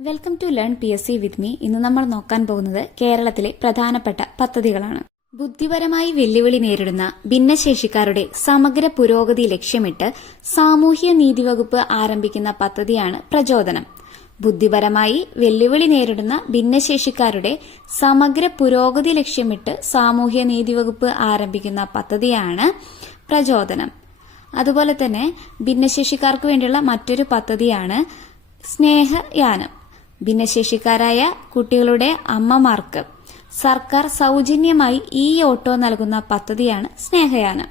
Welcome to learn P S C with me ഇന്ന് നമ്മൾ നോക്കാൻ പോകുന്നത് കേരളത്തിലെ പ്രധാനപ്പെട്ട പദ്ധതികളാണ്. ബുദ്ധിപരമായി വെല്ലുവിളി നേരിടുന്ന ഭിന്നശേഷിക്കാരുടെ സമഗ്ര പുരോഗതി ലക്ഷ്യമിട്ട് സാമൂഹ്യ നീതി വകുപ്പ് ആരംഭിക്കുന്ന പദ്ധതിയാണ് പ്രചോദനം. ബുദ്ധിപരമായി വെല്ലുവിളി നേരിടുന്ന ഭിന്നശേഷിക്കാരുടെ സമഗ്ര പുരോഗതി ലക്ഷ്യമിട്ട് സാമൂഹ്യ നീതി വകുപ്പ് ആരംഭിക്കുന്ന പദ്ധതിയാണ് പ്രചോദനം. അതുപോലെ തന്നെ ഭിന്നശേഷിക്കാർക്ക് വേണ്ടിയുള്ള മറ്റൊരു പദ്ധതിയാണ് സ്നേഹയാനം. ഭിന്നശേഷിക്കാരായ കുട്ടികളുടെ അമ്മമാർക്ക് സർക്കാർ സൗജന്യമായി ഈ ഓട്ടോ നൽകുന്ന പദ്ധതിയാണ് സ്നേഹയാനം.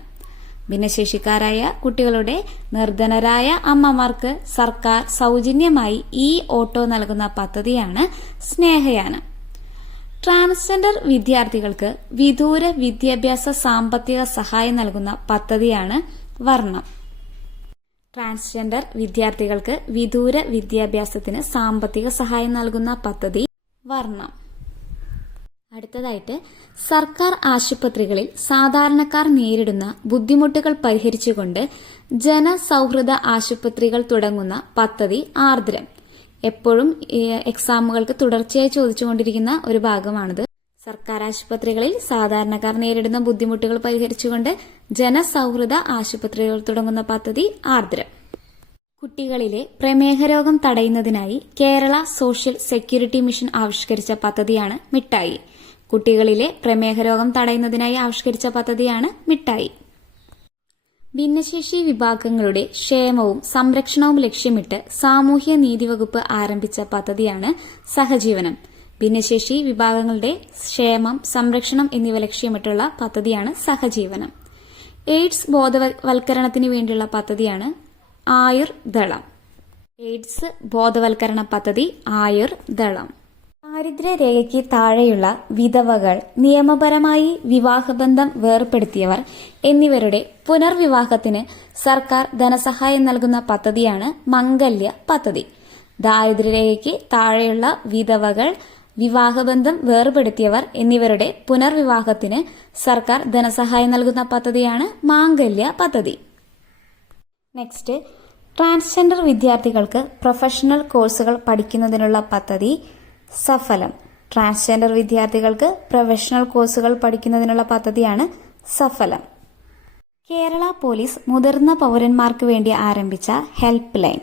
ഭിന്നശേഷിക്കാരായ കുട്ടികളുടെ നിർധനരായ അമ്മമാർക്ക് സർക്കാർ സൗജന്യമായി ഈ ഓട്ടോ നൽകുന്ന പദ്ധതിയാണ് സ്നേഹയാനം. ട്രാൻസ്ജെൻഡർ വിദ്യാർത്ഥികൾക്ക് വിദൂര വിദ്യാഭ്യാസ സാമ്പത്തിക സഹായം നൽകുന്ന പദ്ധതിയാണ് വർണം. ട്രാൻസ്ജെൻഡർ വിദ്യാർത്ഥികൾക്ക് വിദൂര വിദ്യാഭ്യാസത്തിന് സാമ്പത്തിക സഹായം നൽകുന്ന പദ്ധതി വർണം. അടുത്തതായിട്ട് സർക്കാർ ആശുപത്രികളിൽ സാധാരണക്കാർ നേരിടുന്ന ബുദ്ധിമുട്ടുകൾ പരിഹരിച്ചുകൊണ്ട് ജനസൗഹൃദ ആശുപത്രികൾ തുടങ്ങുന്ന പദ്ധതി ആർദ്രം. എപ്പോഴും എക്സാമുകൾക്ക് തുടർച്ചയായി ചോദിച്ചുകൊണ്ടിരിക്കുന്ന ഒരു ഭാഗമാണിത്. സർക്കാർ ആശുപത്രികളിൽ സാധാരണക്കാർ നേരിടുന്ന ബുദ്ധിമുട്ടുകൾ പരിഹരിച്ചുകൊണ്ട് ജനസൗഹൃദ ആശുപത്രികൾ തുടങ്ങുന്ന പദ്ധതി ആർദ്രം. കുട്ടികളിലെ പ്രമേഹ രോഗം തടയുന്നതിനായി കേരള സോഷ്യൽ സെക്യൂരിറ്റി മിഷൻ ആവിഷ്കരിച്ച പദ്ധതിയാണ് മിഠായി. കുട്ടികളിലെ പ്രമേഹ രോഗം തടയുന്നതിനായി ആവിഷ്കരിച്ച പദ്ധതിയാണ് മിഠായി. ഭിന്നശേഷി വിഭാഗങ്ങളുടെ ക്ഷേമവും സംരക്ഷണവും ലക്ഷ്യമിട്ട് സാമൂഹ്യ നീതി വകുപ്പ് ആരംഭിച്ച പദ്ധതിയാണ് സഹജീവനം. ഭിന്നശേഷി വിഭാഗങ്ങളുടെ ക്ഷേമം സംരക്ഷണം എന്നിവ ലക്ഷ്യമിട്ടുള്ള പദ്ധതിയാണ് സഹജീവനം. എയ്ഡ്സ് ബോധവൽക്കരണത്തിന് വേണ്ടിയുള്ള പദ്ധതിയാണ് ആയുർ ദളം എയ്ഡ്സ് ബോധവൽക്കരണ പദ്ധതി ആയുർ ദളം ദാരിദ്ര്യരേഖയ്ക്ക് താഴെയുള്ള വിധവകൾ നിയമപരമായി വിവാഹബന്ധം വേർപ്പെടുത്തിയവർ എന്നിവരുടെ പുനർവിവാഹത്തിന് സർക്കാർ ധനസഹായം നൽകുന്ന പദ്ധതിയാണ് മംഗല്യ പദ്ധതി. ദാരിദ്ര്യരേഖയ്ക്ക് താഴെയുള്ള വിധവകൾ വിവാഹബന്ധം വേർപെടുത്തിയവർ എന്നിവരുടെ പുനർവിവാഹത്തിന് സർക്കാർ ധനസഹായം നൽകുന്ന പദ്ധതിയാണ് മാംഗല്യ പദ്ധതി. നെക്സ്റ്റ് ട്രാൻസ്ജെൻഡർ വിദ്യാർത്ഥികൾക്ക് പ്രൊഫഷണൽ കോഴ്സുകൾ പഠിക്കുന്നതിനുള്ള പദ്ധതി സഫലം. ട്രാൻസ്ജെൻഡർ വിദ്യാർത്ഥികൾക്ക് പ്രൊഫഷണൽ കോഴ്സുകൾ പഠിക്കുന്നതിനുള്ള പദ്ധതിയാണ് സഫലം. കേരള പോലീസ് മുതിർന്ന പൗരന്മാർക്ക് വേണ്ടി ആരംഭിച്ച help line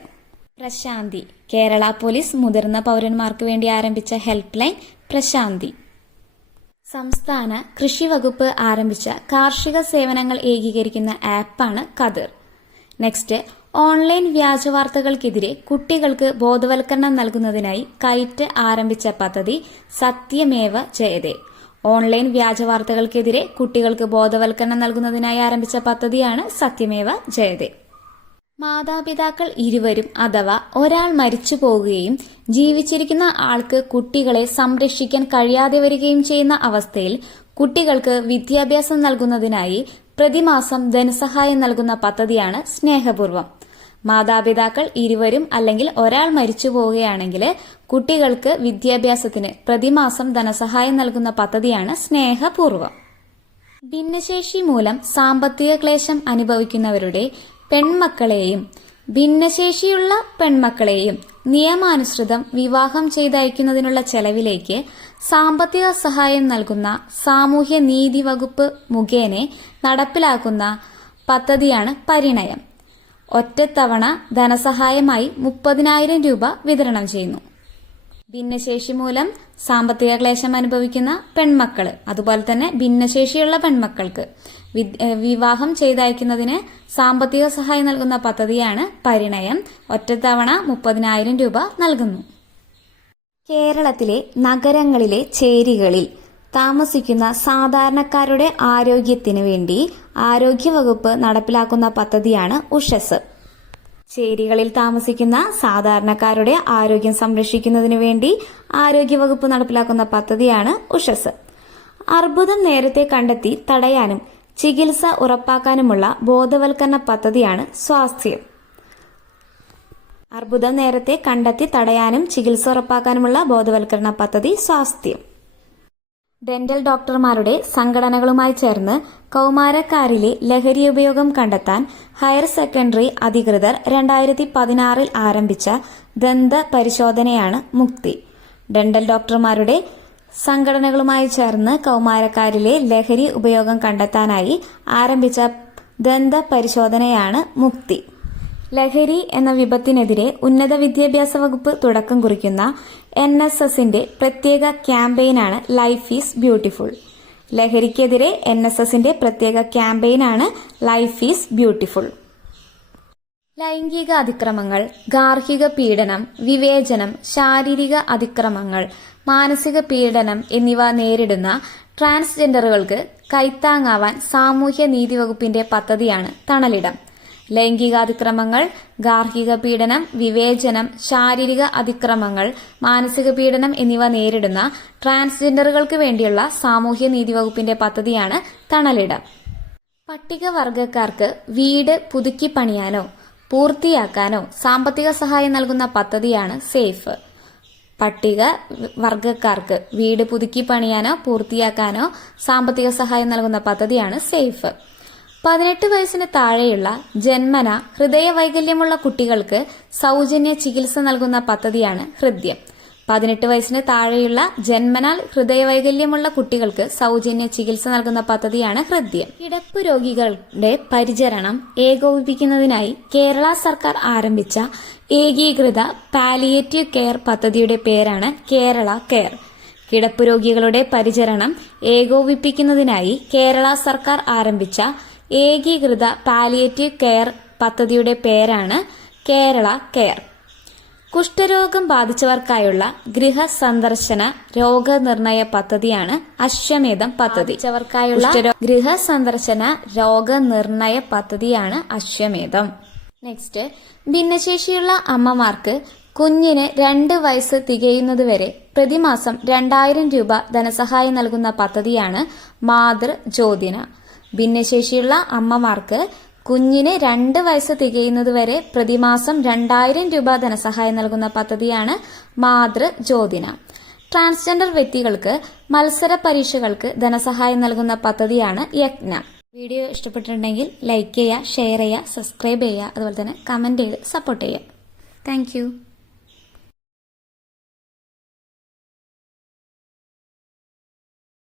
Prashanti. Kerala police മുതിർന്ന പൗരന്മാർക്ക് വേണ്ടി ആരംഭിച്ച ഹെൽപ്പ് ലൈൻ പ്രശാന്തി. സംസ്ഥാന കൃഷി വകുപ്പ് ആരംഭിച്ച കാർഷിക സേവനങ്ങൾ ഏകീകരിക്കുന്ന ആപ്പാണ് കതിർ നെക്സ്റ്റ് ഓൺലൈൻ വ്യാജ വാർത്തകൾക്കെതിരെ കുട്ടികൾക്ക് ബോധവൽക്കരണം നൽകുന്നതിനായി കൈറ്റ് ആരംഭിച്ച പദ്ധതി സത്യമേവ ജയതേ. ഓൺലൈൻ വ്യാജ വാർത്തകൾക്കെതിരെ കുട്ടികൾക്ക് ബോധവൽക്കരണം നൽകുന്നതിനായി ആരംഭിച്ച പദ്ധതിയാണ് സത്യമേവ ജയതേ. മാതാപിതാക്കൾ ഇരുവരും അഥവാ ഒരാൾ മരിച്ചു പോകുകയും ജീവിച്ചിരിക്കുന്ന ആൾക്ക് കുട്ടികളെ സംരക്ഷിക്കാൻ കഴിയാതെ വരികയും ചെയ്യുന്ന അവസ്ഥയിൽ കുട്ടികൾക്ക് വിദ്യാഭ്യാസം നൽകുന്നതിനായി പ്രതിമാസം ധനസഹായം നൽകുന്ന പദ്ധതിയാണ് സ്നേഹപൂർവം മാതാപിതാക്കൾ ഇരുവരും അല്ലെങ്കിൽ ഒരാൾ മരിച്ചു പോവുകയാണെങ്കിൽ കുട്ടികൾക്ക് വിദ്യാഭ്യാസത്തിന് പ്രതിമാസം ധനസഹായം നൽകുന്ന പദ്ധതിയാണ് സ്നേഹപൂർവം ഭിന്നശേഷി മൂലം സാമ്പത്തിക ക്ലേശം അനുഭവിക്കുന്നവരുടെ പെൺമക്കളെയും ഭിന്നശേഷിയുള്ള പെൺമക്കളെയും നിയമാനുസൃതം വിവാഹം ചെയ്തയക്കുന്നതിനുള്ള ചെലവിലേക്ക് സാമ്പത്തിക സഹായം നൽകുന്ന സാമൂഹ്യ നീതി വകുപ്പ് മുഖേന നടപ്പിലാക്കുന്ന പദ്ധതിയാണ് പരിണയം. ഒറ്റത്തവണ ധനസഹായമായി മുപ്പതിനായിരം രൂപ വിതരണം ചെയ്യുന്നു. ഭിന്നശേഷി മൂലം സാമ്പത്തിക ക്ലേശം അനുഭവിക്കുന്ന പെൺമക്കൾ അതുപോലെ തന്നെ ഭിന്നശേഷിയുള്ള പെൺമക്കൾക്ക് വിവാഹം ചെയ്തയക്കുന്നതിന് സാമ്പത്തിക സഹായം നൽകുന്ന പദ്ധതിയാണ് പരിണയം. ഒറ്റത്തവണ മുപ്പതിനായിരം രൂപ നൽകുന്നു. കേരളത്തിലെ നഗരങ്ങളിലെ ചേരികളിൽ താമസിക്കുന്ന സാധാരണക്കാരുടെ ആരോഗ്യത്തിന് വേണ്ടി ആരോഗ്യവകുപ്പ് നടപ്പിലാക്കുന്ന പദ്ധതിയാണ് ഉഷസ്. ചേരികളിൽ താമസിക്കുന്ന സാധാരണക്കാരുടെ ആരോഗ്യം സംരക്ഷിക്കുന്നതിനു വേണ്ടി ആരോഗ്യവകുപ്പ് നടപ്പിലാക്കുന്ന പദ്ധതിയാണ് ഉഷസ്. അർബുദം നേരത്തെ കണ്ടെത്തി തടയാനും ചികിത്സ ഉറപ്പാക്കാനുമുള്ള ബോധവൽക്കരണ പദ്ധതിയാണ് സ്വാസ്ഥ്യം. അർബുദം നേരത്തെ കണ്ടെത്തി തടയാനും ചികിത്സ ഉറപ്പാക്കാനുമുള്ള ബോധവൽക്കരണ പദ്ധതി സ്വാസ്ഥ്യം. ഡെന്റൽ ഡോക്ടർമാരുടെ സംഘടനകളുമായി ചേർന്ന് കൗമാരക്കാരിലെ ലഹരി ഉപയോഗം കണ്ടെത്താൻ ഹയർ സെക്കൻഡറി അധികൃതർ രണ്ടായിരത്തി പതിനാറിൽ ആരംഭിച്ച ദന്ത പരിശോധനയാണ് മുക്തി. ഡെന്റൽ ഡോക്ടർമാരുടെ സംഘടനകളുമായി ചേർന്ന് കൌമാരക്കാരിലെ ലഹരി ഉപയോഗം കണ്ടെത്താനായി ആരംഭിച്ച ദന്ത പരിശോധനയാണ് മുക്തി. ലഹരി എന്ന വിപത്തിനെതിരെ ഉന്നത വിദ്യാഭ്യാസ വകുപ്പ് തുടക്കം കുറിക്കുന്ന എൻ എസ് എസിന്റെ പ്രത്യേക ക്യാമ്പയിനാണ് ലൈഫ് ഈസ് ബ്യൂട്ടിഫുൾ. ലഹരിക്കെതിരെ എൻ എസ് എസിന്റെ പ്രത്യേക ക്യാമ്പയിനാണ് ലൈഫ് ഈസ് ബ്യൂട്ടിഫുൾ. ലൈംഗിക അതിക്രമങ്ങൾ ഗാർഹിക പീഡനം വിവേചനം ശാരീരിക അതിക്രമങ്ങൾ മാനസിക പീഡനം എന്നിവ നേരിടുന്ന ട്രാൻസ്ജെൻഡറുകൾക്ക് കൈത്താങ്ങാവാൻ സാമൂഹ്യ നീതി വകുപ്പിന്റെ പദ്ധതിയാണ് തണലിടം. ലൈംഗികാതിക്രമങ്ങൾ ഗാർഹിക പീഡനം വിവേചനം ശാരീരിക അതിക്രമങ്ങൾ മാനസിക പീഡനം എന്നിവ നേരിടുന്ന ട്രാൻസ്ജെൻഡറുകൾക്ക് വേണ്ടിയുള്ള സാമൂഹ്യ നീതി വകുപ്പിന്റെ പദ്ധതിയാണ് തണലിടം. പട്ടികവർഗക്കാർക്ക് വീട് പുതുക്കി പണിയാനോ പൂർത്തിയാക്കാനോ സാമ്പത്തിക സഹായം നൽകുന്ന പദ്ധതിയാണ് സേഫ്. പട്ടിക വർഗക്കാർക്ക് വീട് പുതുക്കി പണിയാനോ പൂർത്തിയാക്കാനോ സാമ്പത്തിക സഹായം നൽകുന്ന പദ്ധതിയാണ് സേഫ്. പതിനെട്ട് വയസ്സിന് താഴെയുള്ള ജന്മന ഹൃദയവൈകല്യമുള്ള കുട്ടികൾക്ക് സൗജന്യ ചികിത്സ നൽകുന്ന പദ്ധതിയാണ് ഹൃദ്യം. പതിനെട്ട് വയസ്സിന് താഴെയുള്ള ജന്മനാൽ ഹൃദയവൈകല്യമുള്ള കുട്ടികൾക്ക് സൗജന്യ ചികിത്സ നൽകുന്ന പദ്ധതിയാണ് ഹൃദ്യം. കിടപ്പ് രോഗികളുടെ പരിചരണം ഏകോപിപ്പിക്കുന്നതിനായി കേരള സർക്കാർ ആരംഭിച്ച ഏകീകൃത പാലിയേറ്റീവ് കെയർ പദ്ധതിയുടെ പേരാണ് കേരള കെയർ. കിടപ്പ് രോഗികളുടെ പരിചരണം ഏകോപിപ്പിക്കുന്നതിനായി കേരള സർക്കാർ ആരംഭിച്ച ഏകീകൃത പാലിയേറ്റീവ് കെയർ പദ്ധതിയുടെ പേരാണ് കേരള കെയർ. കുഷ്ഠരോഗം ബാധിച്ചവർക്കായുള്ള ഗൃഹ സന്ദർശന രോഗനിർണയ പദ്ധതിയാണ് അശ്വമേധം പദ്ധതി. ബാധിച്ചവർക്കായുള്ള ഗൃഹ സന്ദർശന രോഗനിർണയ പദ്ധതിയാണ് അശ്വമേധം. നെക്സ്റ്റ് ഭിന്നശേഷിയുള്ള അമ്മമാർക്ക് കുഞ്ഞിന് രണ്ട് വയസ്സ് തികയുന്നതുവരെ പ്രതിമാസം രണ്ടായിരം രൂപ ധനസഹായം നൽകുന്ന പദ്ധതിയാണ് മാതൃ ജ്യോതിന. ഭിന്നശേഷിയുള്ള അമ്മമാർക്ക് കുഞ്ഞിന് രണ്ട് വയസ്സ് തികയുന്നത് വരെ പ്രതിമാസം രണ്ടായിരം രൂപ ധനസഹായം നൽകുന്ന പദ്ധതിയാണ് മാതൃ ജ്യോതിന. ട്രാൻസ്ജെൻഡർ വ്യക്തികൾക്ക് മത്സര പരീക്ഷകൾക്ക് ധനസഹായം നൽകുന്ന പദ്ധതിയാണ് യജ്ഞ. വീഡിയോ ഇഷ്ടപ്പെട്ടിട്ടുണ്ടെങ്കിൽ ലൈക്ക് ചെയ്യുക ഷെയർ ചെയ്യുക സബ്സ്ക്രൈബ് ചെയ്യുക അതുപോലെ തന്നെ കമന്റ് ചെയ്ത് സപ്പോർട്ട് ചെയ്യുക. താങ്ക്